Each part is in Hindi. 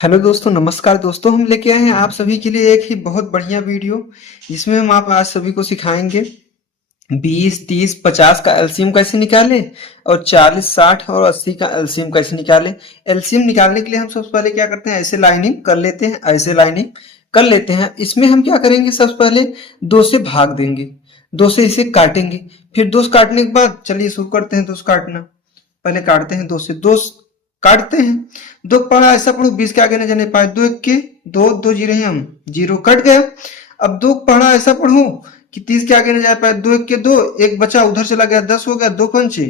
हेलो दोस्तों, नमस्कार दोस्तों। हम लेके आए हैं आप सभी के लिए एक ही बहुत बढ़िया वीडियो, जिसमें हम आप आज सभी को सिखाएंगे 20, 30, 50 का एलसीएम कैसे निकालें और 40, 60 और 80 का एलसीएम कैसे निकालें। एलसीएम निकालने के लिए हम सबसे पहले क्या करते हैं, ऐसे लाइनिंग कर लेते हैं, ऐसे लाइनिंग कर लेते हैं। इसमें हम क्या करेंगे, सबसे पहले 2 से भाग देंगे, 2 से इसे काटेंगे। फिर 2 से काटने के बाद चलिए शुरू करते हैं 2 से काटना। पहले काटते हैं 2 से, 2 काटते हैं। 2 पढ़ा ऐसा पढ़ो 20 के आगे न जाने पाए, 2 1 के 2, 2 जीरो हैं हम, जीरो कट गया। अब 2 पढ़ा ऐसा पढ़ो कि 30 के आगे न जा पाए, 2 1 के 2, एक बचा उधर चला गया, 10 हो गया, 2 पंचे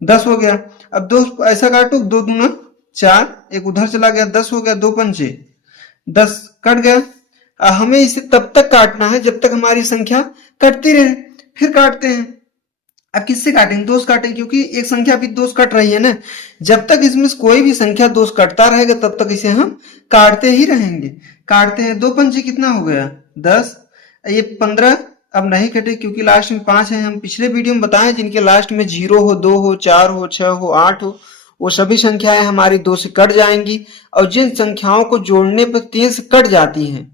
10 हो गया। अब 2 ऐसा काटो, 2 दूना 4, एक उधर चला गया, 10 हो गया, 2 पंचे 10 कट गया। हमें इसे तब तक काटना है जब तक हमारी संख्या कटती रहे। फिर काटते हैं। अब किससे काटेंगे, 2 से काटेंगे, क्योंकि एक संख्या अभी 2 से कट रही है ना। जब तक इसमें से कोई भी संख्या 2 से कटता रहेगा तब तक इसे हम काटते ही रहेंगे। काटते हैं, 2 पंचे कितना हो गया, 10। ये 15 अब नहीं कटे क्योंकि लास्ट में 5 है। हम पिछले वीडियो में बताएं जिनके लास्ट में 0 हो, 2 हो, 4 हो, 6 हो, 8 हो, वो सभी संख्याएं हमारी 2 से कट जाएंगी। और जिन संख्याओं को जोड़ने पर 3 से कट जाती हैं,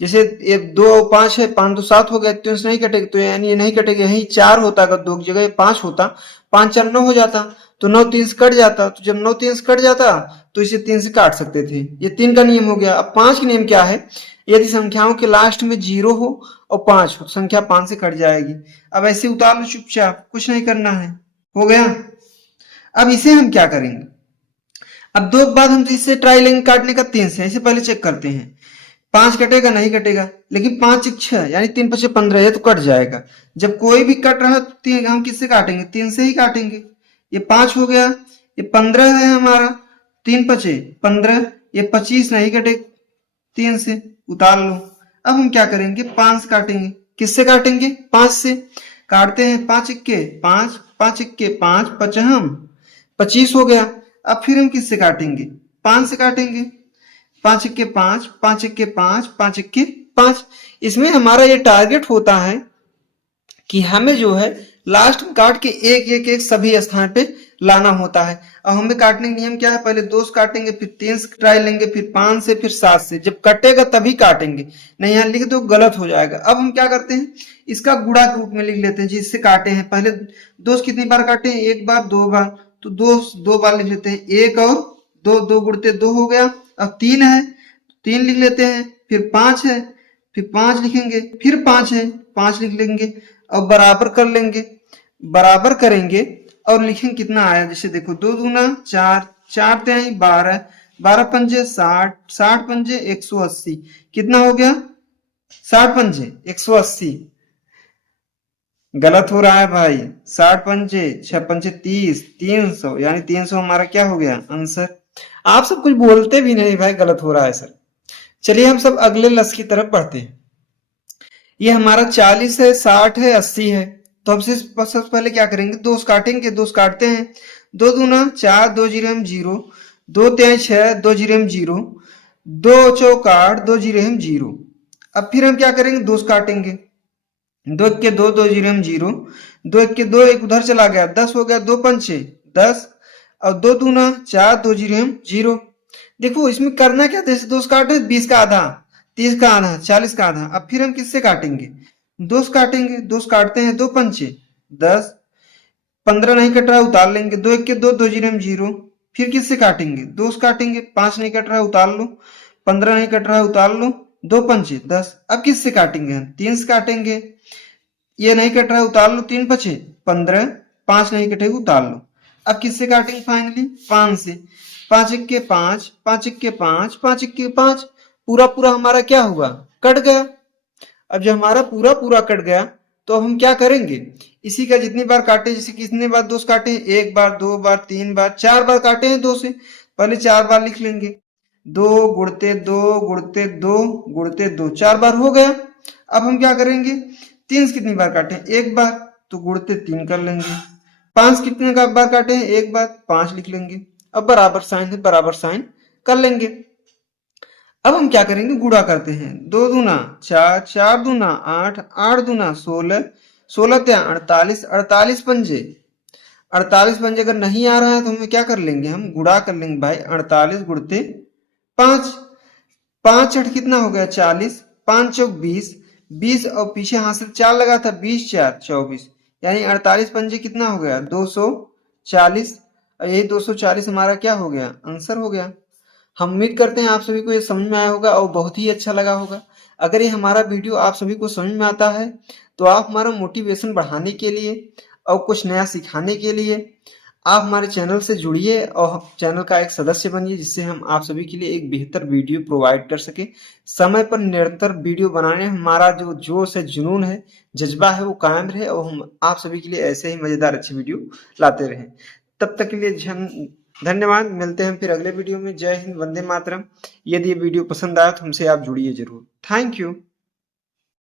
जैसे ये 2 और 5 है, 5 2 7 हो गया, तो इससे नहीं कटेगा, तो यानी ये नहीं कटेगा। यही 4 होता, अगर 2 की जगह 5 होता, 5 4 9 हो जाता, तो 9 3 से कट जाता। तो जब 9 3 से कट जाता तो इसे 3 से काट सकते थे। ये 3 का नियम हो गया। अब 5 का नियम क्या है, यदि संख्याओं के लास्ट में 0 हो और 5 हो, संख्या 5 से कट जाएगी। अब ऐसे उतार लो चुपचाप, कुछ नहीं करना है, हो गया। अब इसे हम क्या करेंगे, अब 2 के बाद हम इससे ट्राई लेंगे काटने का 3 से। ऐसे पहले चेक करते हैं, 5 कटेगा नहीं कटेगा, लेकिन 5 1 6 यानी 3 5 15 है तो कट जाएगा। जब कोई भी कट रहा तो हम किससे काटेंगे, 3 से ही काटेंगे। ये 5 हो गया, ये 15 है हमारा, 3 5 15, ये 25 नहीं कटे 3 से, उतार लो। अब हम क्या करेंगे, 5 से काटेंगे। किससे काटेंगे, 5 से काटते हैं। 5 1 5, 5 1 5 पचहम 25 हो गया। अब फिर हम किससे काटेंगे, 5 से काटेंगे। 5 1 5, 5 1 5, 5 1 5। इसमें हमारा ये टारगेट होता है कि हमें जो है लास्ट में काट के एक एक एक सभी स्थान पे लाना होता है। अब हमें काटने का नियम क्या है, पहले 2 से काटेंगे, फिर 3 से ट्राई लेंगे, फिर 5 से, फिर 7 से। जब कटेगा तभी काटेंगे, नहीं यहाँ लिख दो गलत हो जाएगा। अब हम क्या करते हैं, इसका गुणा के रूप में लिख लेते हैं जिससे काटे हैं। पहले 2 से कितनी बार काटे हैं, एक बार, 2 बार, तो 2 बार लिख लेते हैं। 1 और 2, 2 गुणते 2 हो गया। अब 3 है, 3 लिख लेते हैं। फिर 5 है, फिर 5 लिखेंगे, फिर 5 है, 5 लिख लेंगे। अब बराबर कर लेंगे, बराबर करेंगे और लिखेंगे कितना आया। जैसे देखो, 2 दूना 4, 4 तिहाई 12, 12 पंजे 60, 60 पंजे 180, कितना हो गया, 60 पंजे 180। गलत हो रहा है भाई, 60 पंजे 6 पंजे 30, 300, यानी 300 हमारा क्या हो गया आंसर। आप सब कुछ बोलते भी नहीं भाई, गलत हो रहा है सर। चलिए हम सब अगले लस की तरफ बढ़ते हैं। ये हमारा 40 है, 60 है, 80 है। तो हम सबसे पहले क्या करेंगे, 2 से काटेंगे। 2 से काटते हैं, 2 दूना 4, 2 जीरो हम 0, 2 तिहाई 6, 2 जीरो हम 0, 2 चौक 8, 2 जीरो हम 0। अब फिर हम क्या करेंगे, 2 से काटेंगे। 2 1 के 2, 2 जीरो हम 0, 2 1 के 2, एक उधर चला गया, 10 हो गया, 2 पंचे 10, और 2 दूना 4, 2 जीरो हम 0। देखो इसमें करना क्या था, जैसे 2 से काटे 20 का आधा, 30 का आधा, 40 का आधा। अब फिर हम किससे काटेंगे, 2 से काटेंगे। 2 से काटते हैं, 2 पंचे 10, 15 नहीं कट रहा उतार लेंगे। 2 1 के 2, 2 जीरो हम 0। फिर किससे काटेंगे, 2 से काटेंगे। 5 नहीं कट रहा उतार लो, 15 नहीं कट रहा उतार लो, 2 पंचे 10। अब किससे काटेंगे, हम 3 से काटेंगे। ये नहीं कट रहा उतार लो, 3 पचे 15, 5 नहीं कटेगा उतार लो। अब किससे काटेंगे, फाइनली 5 से। 5 1 के 5, 5 1 के 5, 5 1 के 5, पूरा पूरा हमारा क्या हुआ, कट गया। अब जब हमारा पूरा पूरा कट गया तो हम क्या करेंगे, इसी का जितनी बार काटे, जैसे कितने बार 2 से काटे हैं, 1 बार, 2 बार, 3 बार, 4 बार काटे हैं 2 से, पहले 4 बार लिख लेंगे। 2 गुणते 2 गुणते 2 गुणते 2, 4 बार हो गया। अब हम क्या करेंगे, 3 से कितनी बार काटे हैं, 1 बार, तो गुणते 3 कर लेंगे। 5 कितने का बार काटे हैं, 1 बार, 5 लिख लेंगे। अब बराबर साइन है, बराबर साइन कर लेंगे। अब हम क्या करेंगे, गुणा करते हैं। 2 दूना 4, 4 दूना 8, 8 दूना 16, 16 त्या 48, 48 पंजे 48 पंजे। अगर नहीं आ रहा है तो हमें क्या कर लेंगे, हम गुणा कर लेंगे भाई, 48 गुणते पांच, पांच आठ कितना हो गया 40, पांच चौक 20, 20 और पीछे हाथ से 4 लगा था, 20 4 24, यानी 48 पंजे कितना हो गया 240। और यही 240 हमारा क्या हो गया, आंसर हो गया। हम उम्मीद करते हैं आप सभी को ये समझ में आया होगा और बहुत ही अच्छा लगा होगा। अगर ये हमारा वीडियो आप सभी को समझ में आता है तो आप हमारा मोटिवेशन बढ़ाने के लिए और कुछ नया सिखाने के लिए आप हमारे चैनल से जुड़िए और चैनल का एक सदस्य बनिए, जिससे हम आप सभी के लिए एक बेहतर वीडियो प्रोवाइड कर सके। समय पर निरंतर वीडियो बनाने में हमारा जो जोश है, जुनून है, जज्बा है, वो कायम रहे और हम आप सभी के लिए ऐसे ही मजेदार अच्छी वीडियो लाते रहें। तब तक के लिए धन्यवाद। मिलते हैं फिर अगले वीडियो में। जय हिंद, वंदे मातरम। यदि ये वीडियो पसंद आया तो हमसे आप जुड़िए जरूर। Thank you.